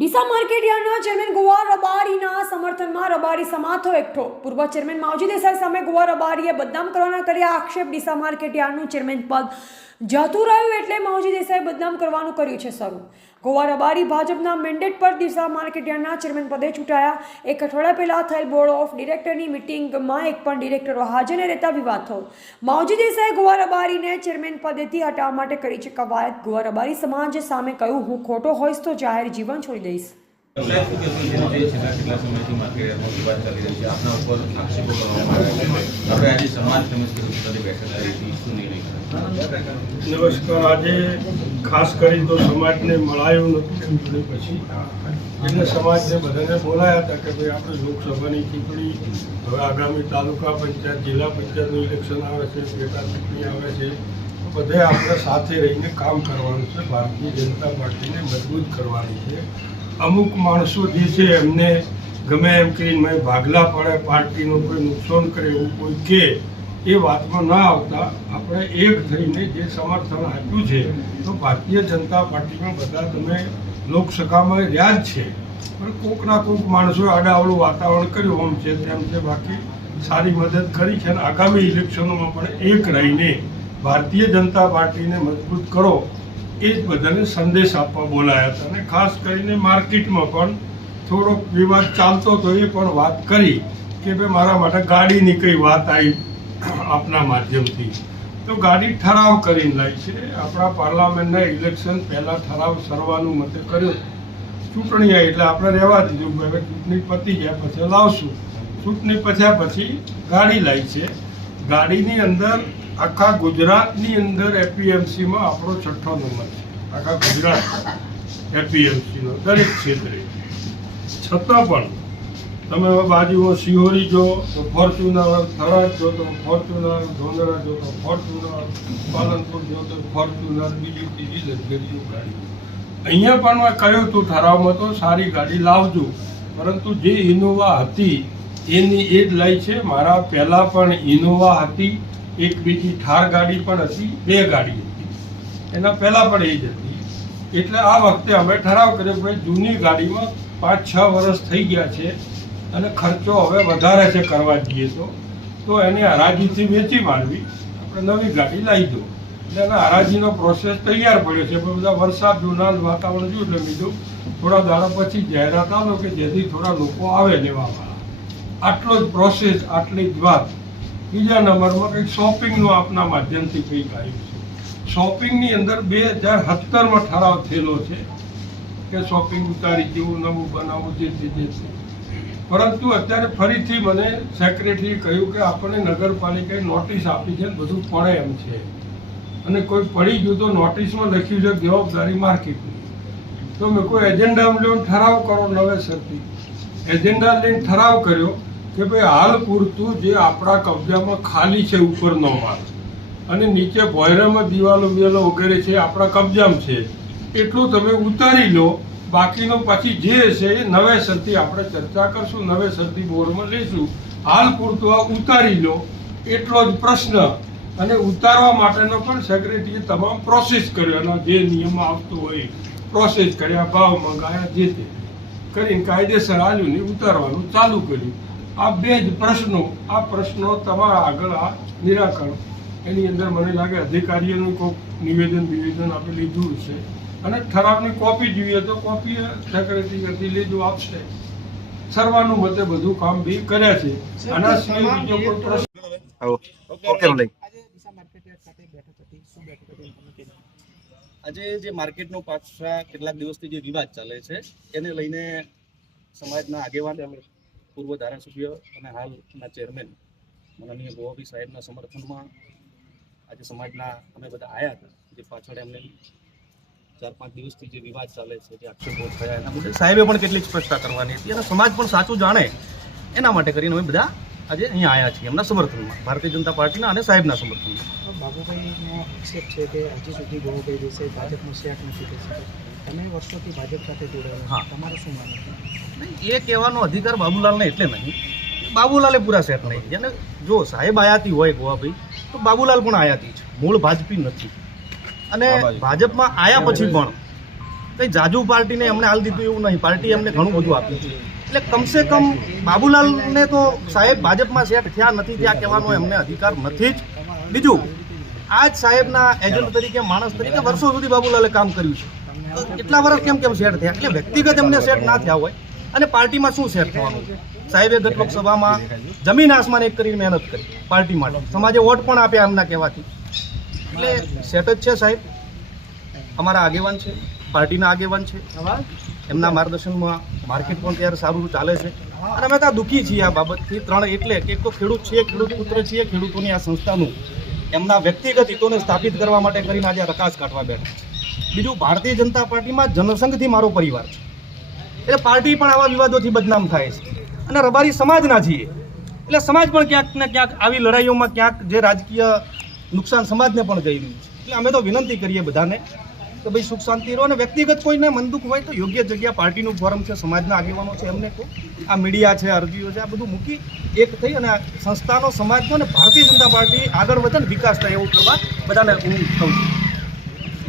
Deesa માર્કેટયાર્ડના chairman Goa રબારીના સમર્થનમાં રબારી સમાતો એકઠો. પૂર્વ ચેરમેન માવજી દેસાઈ સામે ગોવા રબારીએ બદનામ કરવાના કર્યા આક્ષેપ. ડીસા માર્કેટયાર્ડનું ચેરમેન પદ જતું રહ્યું એટલે માવજી દેસાઈ બદનામ કરવાનું કર્યું છે શરૂ. ગોવા રબારી ભાજપના મેન્ડેટ પર ડીસા માર્કેટયાર્ડના ચેરમેન પદે ચૂંટાયા. એક અઠવાડિયા પહેલા થયેલ બોર્ડ ઓફ ડિરેક્ટરની મિટિંગમાં એક પણ ડિરેક્ટરો હાજર ન રહેતા વિવાદ થયો. માવજી દેસાઈ ગોવા રબારીને ચેરમેન પદેથી હટાવવા માટે કરી છે કવાયત. ગોવા રબારી સમાજ સામે કહ્યું, હું ખોટો હોઈશ તો જાહેર જીવન છોડી દઈશ. નમસ્કાર. આજે ખાસ કરી તો સમાજને મળાયું નથી ચૂંટણી પછી, એટલે સમાજને બધાને બોલાયા હતા કે ભાઈ આપણે લોકસભાની ચૂંટણી, હવે આગામી તાલુકા પંચાયત, જિલ્લા પંચાયતનું ઇલેક્શન આવે છે, પેટા ચૂંટણી આવે છે, તો બધે આપણે સાથે રહીને કામ કરવાનું છે. ભારતીય જનતા પાર્ટીને મજબૂત કરવાની છે. અમુક માણસો જે છે એમને ગમે એમ કરીને ભાગલા પડે, પાર્ટીનું કોઈ નુકસાન કરે એવું કોઈ કે એ વાતમાં ના આવતા આપણે એક થઈને જે સમર્થન આપ્યું છે, તો ભારતીય જનતા પાર્ટીમાં બધા તમે લોકસભામાં રહ્યા જ છે, પણ કોકના કોક માણસોએ આડાઅવળું વાતાવરણ કર્યું, આમ છે તેમ છે, બાકી સારી મદદ કરી છે. અને આગામી ઇલેક્શનોમાં પણ એક રહીને ભારતીય જનતા પાર્ટીને મજબૂત કરો એ જ બધાને સંદેશ આપવા બોલાયા હતા. અને ખાસ કરીને માર્કેટમાં પણ થોડોક વિવાદ ચાલતો હતો, એ પણ વાત કરી કે ભાઈ મારા માટે ગાડીની કઈ વાત આવી આપના માધ્યમથી, તો ગાડી ઠરાવ કરીને લાવી છે. આપણા પાર્લામેન્ટના ઇલેક્શન પહેલાં ઠરાવ સર્વાનુમતે કર્યો, ચૂંટણી આવી એટલે આપણે રહેવા દીધું, હવે ચૂંટણી પતી ગયા પછી લાવશું. ચૂંટણી પત્યા પછી ગાડી લાવી છે. ગાડીની અંદર આખા ગુજરાતની અંદર એપીએમસીમાં આપણો 6ઠ્ઠો નંબર છે, આખા ગુજરાત એપીએમસીનો દરેક ક્ષેત્રે. છતાં પણ તમે હવે બાજુમાં સિહોરી જો તો ફોર્ચ્યુનર, થરાદ જો તો ફોર્ચ્યુનર, ધોંધરા જો તો ફોર્ચ્યુનર, પાલનપુર જો તો ફોર્ચ્યુનર, બીજી ત્રીજી લક્ઝરીઓ ગાડી. અહીંયા પણ મેં કહ્યું હતું ઠરાવમાં તો સારી ગાડી લાવજો, પરંતુ જે ઇનોવા હતી એની એ જ લાવી છે. મારા પહેલાં પણ ઇનોવા હતી, એક બીજી ઠાર ગાડી પણ હતી, 2 ગાડી હતી, એના પહેલાં પણ એ જ હતી. એટલે આ વખતે અમે ઠરાવ કર્યો કે ભાઈ જૂની ગાડીમાં 5-6 વર્ષ થઈ ગયા છે અને ખર્ચો હવે વધારે છે કરવા જઈએ તો એને હરાજીથી વેચી મારવી, આપણે નવી ગાડી લાવી દો. એટલે એના હરાજીનો પ્રોસેસ તૈયાર પડ્યો છે, પણ બધા વરસાદ જૂના વાતાવરણ જોયું એટલે બીજું થોડા દાડા પછી જાહેરાત આવો કે જેથી થોડા લોકો આવે લેવામાં. આટલો જ પ્રોસેસ, આટલી જ વાત. બીજા નંબરમાં કંઈક શોપિંગનું આપના માધ્યમથી કંઈક આવ્યું છે. શોપિંગની અંદર 2017માં ઠરાવ થયેલો છે કે શોપિંગ ઉતારી જેવું નવું બનાવવું, જે છે. પરંતુ અત્યારે ફરીથી મને સેક્રેટરીએ કહ્યું કે આપણને નગરપાલિકાએ નોટિસ આપી છે, બધું પડે એમ છે, અને કોઈ પડી ગયું તો નોટિસમાં લખ્યું છે જવાબદારી માર્કેટની. તો મેં કોઈ એજન્ડા લઈને ઠરાવ કરો નવેસરથી. એજન્ડા લઈને ઠરાવ કર્યો કે ભાઈ હાલ પૂરતું જે આપણા કબજામાં ખાલી છે ઉપરનો માલ અને નીચે ભોયરામાં દિવાલો વિવાલો વગેરે છે આપણા કબજામાં છે, એટલું તમે ઉતારી લો, બાકીનો પછી જે હશે એ નવેસરથી આપણે ચર્ચા કરશું, નવેસરથી બોર્ડમાં લઈશું. હાલ પૂરતું આ ઉતારી લો, એટલો જ પ્રશ્ન. અને ઉતારવા માટેનો પણ સેક્રેટરીએ તમામ પ્રોસેસ કર્યો, એનો જે નિયમમાં આવતો હોય પ્રોસેસ કર્યા, ભાવ મંગાયા, જે તે કરીને કાયદેસર આવ્યું ને ઉતારવાનું ચાલુ કર્યું. આ 2 જ પ્રશ્નો. આ પ્રશ્નો તમારા આગળ આ નિરાકરણ, એની અંદર મને લાગે અધિકારીઓનું કોઈક નિવેદન આપણે લીધું છે, અને ઠરાવની કોપી જોઈએ તો કોપી સેક્રેટરી લીધું આપશે. સર્વાનુમતે બધું કામ બી કર્યા છે. આના સિવાય બીજો કોઈ પ્રશ્ન. આજે જે માર્કેટનો પાછા કેટલાક દિવસથી જે વિવાદ ચાલે છે એને લઈને સમાજના આગેવાન, પૂર્વ ધારાસભ્ય અને હાલના ચેરમેન માનનીય ગોવાભી સાહેબના સમર્થનમાં આજે સમાજના અમે બધા આવ્યા હતા. જે પાછળ એમને 4-5 દિવસથી જે વિવાદ ચાલે છે, જે આક્ષેપો થયા, એના મુદ્દે સાહેબે પણ કેટલીક સ્પષ્ટતા કરવાની હતી અને સમાજ પણ સાચું જાણે એના માટે કરીને અમે બધા આજે અહીંયા આવ્યા છીએ એમના સમર્થનમાં, ભારતીય જનતા પાર્ટીના અને સાહેબના સમર્થનમાં. બાબુભાઈનો આક્ષેપ છે કે હજી સુધી ગોવાભાઈ દેસાઈ ભાજપનો સેટ નથી થઈ શક્યો. તમે વર્ષોથી ભાજપ સાથે જોડાયેલા, હા, તમારું શું માનવું? એ કહેવાનો અધિકાર બાબુલાલને એટલે નહીં, બાબુલાલે પૂરા સેટ નહીં. અને જો સાહેબ આયાતી હોય ગોવાભાઈ, તો બાબુલાલ પણ આયાતી છે, મૂળ ભાજપી નથી. અને ભાજપમાં આયા પછી પણ કંઈ જાજુ પાર્ટીને એમને હાલ દીધું એવું નહીં, પાર્ટી એમને ઘણું બધું આપ્યું છે. એટલે કમસે કમ બાબુલાલને તો સાહેબ ભાજપમાં સેટ થયા નથી ત્યાં કહેવાનો એમને અધિકાર નથી જ. બીજું, આજ સાહેબના એજન્ટ તરીકે, માણસ તરીકે વર્ષો સુધી બાબુલાલે કામ કર્યું છે. કેટલા વર્ષ કેમ સેટ થયા? એટલે વ્યક્તિગત એમને સેટ ના થયા હોય અને પાર્ટીમાં શું સેટ થવાનું? સાહેબે ગત લોકસભામાં જમીન આસમાન એક કરીને મહેનત કરી પાર્ટી માટે, સમાજે વોટ પણ આપ્યા એમના કહેવાથી. એટલે સેટ જ છે સાહેબ. અમારા આગેવાન છે, પાર્ટીના આગેવાન છે, એમના માર્ગદર્શનમાં માર્કેટ પણ ત્યારે સારું ચાલે છે અને અમે ત્યાં દુઃખી છીએ આ બાબતથી. એટલે એક તો ખેડૂત છીએ, ખેડૂત પુત્ર છીએ, ખેડૂતોની આ સંસ્થાનું એમના વ્યક્તિગત હિતોને સ્થાપિત કરવા માટે કરીને આજે રકાસ કાઢવા બેઠા. બીજું, ભારતીય જનતા પાર્ટીમાં જનસંઘથી મારો પરિવાર છે, એટલે પાર્ટી પણ આવા વિવાદોથી બદનામ થાય છે અને રબારી સમાજના છીએ એટલે સમાજ પણ ક્યાંક ને ક્યાંક આવી લડાઈઓમાં ક્યાંક જે રાજકીય નુકસાન સમાજને પણ જઈ રહ્યું છે. એટલે અમે તો વિનંતી કરીએ બધાને કે ભાઈ સુખ શાંતિ રહો અને વ્યક્તિગત કોઈને મનદુખ હોય તો યોગ્ય જગ્યા, પાર્ટીનું ફોરમ છે, સમાજના આગેવાનો છે, એમને કહો. આ મીડિયા છે, અરજીઓ છે, આ બધું મૂકી એક થઈ અને સંસ્થાનો, સમાજનો અને ભારતીય જનતા પાર્ટી આગળ વધે ને વિકાસ થાય એવું કરવા બધાને હું કહું છું.